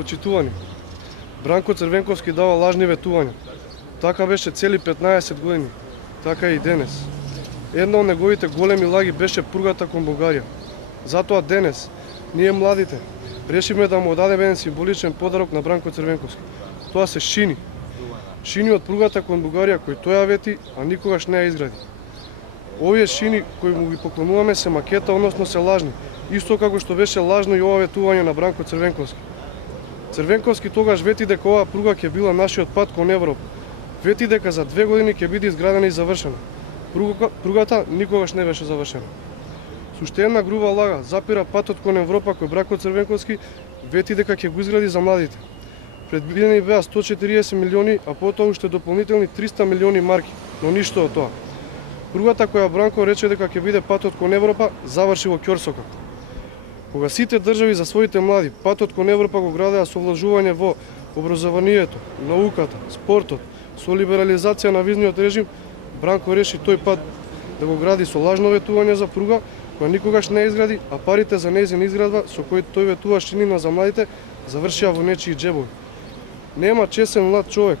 Почитувани, Бранко Црвенковски дава лажни ветувања. Така беше цели 15 години, така и денес. Една од неговите големи лаги беше пругата кон Бугарија. Затоа денес, ние младите, решиме да му дадеме еден символичен подарок на Бранко Црвенковски. Тоа се шини. Шини од пругата кон Бугарија кои тој ја вети, а никогаш не ја изгради. Овие шини кои му ги поклонуваме се макета, односно се лажни, исто како што беше лажно и ова ветување на Бранко Црвенковски. Црвенковски тогаш вети дека оваа пруга ќе била нашиот пат кон Европа. Вети дека за 2 години ќе биде изградена и завршена. Пругата никогаш не беше завршена. Со уште една груба лага запира патот кон Европа кој Бранко Црвенковски вети дека ќе го изгради за младите. Предвидени беа 140 милиони, а потоа уште дополнителни 300 милиони марки, но ништо од тоа. Пругата која Бранко рече дека ќе биде патот кон Европа заврши во ќорсокот. Кога сите држави за своите млади патот кон Европа го градеа со вложување во образованието, науката, спортот, со либерализација на визниот режим, Бранко реши тој пат да го гради со лажно ветување за пруга, која никогаш не изгради, а парите за нејзина изградба со кои тој ветува шинина за младите завршија во нечии џебови. Нема чесен млад човек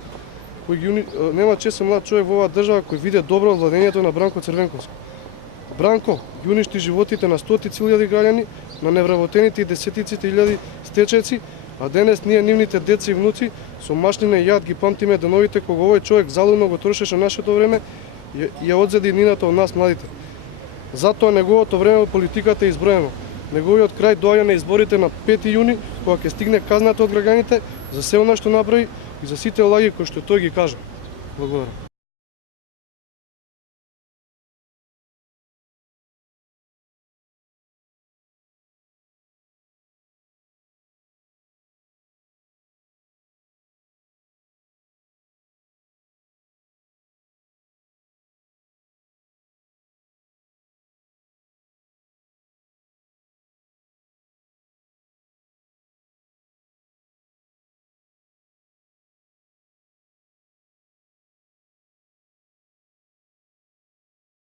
во оваа држава кој виде добро од владењето на Бранко Црвенковски. Бранко ги уништи животите на стотици илјади граѓани, на невработените и десетиците илјади стечајци, а денес ние нивните деца и внуци со машлина и јад ги памтиме деновите кога овој човек залудно го трошеше нашето време и ја одзеди нината од нас младите. Затоа неговото време во политиката е изброено. Неговиот крај доаѓа на изборите на 5 јуни, кога ќе стигне казната од граѓаните за се она што направи и за сите лаги кои што тој ги кажа. Благодарам.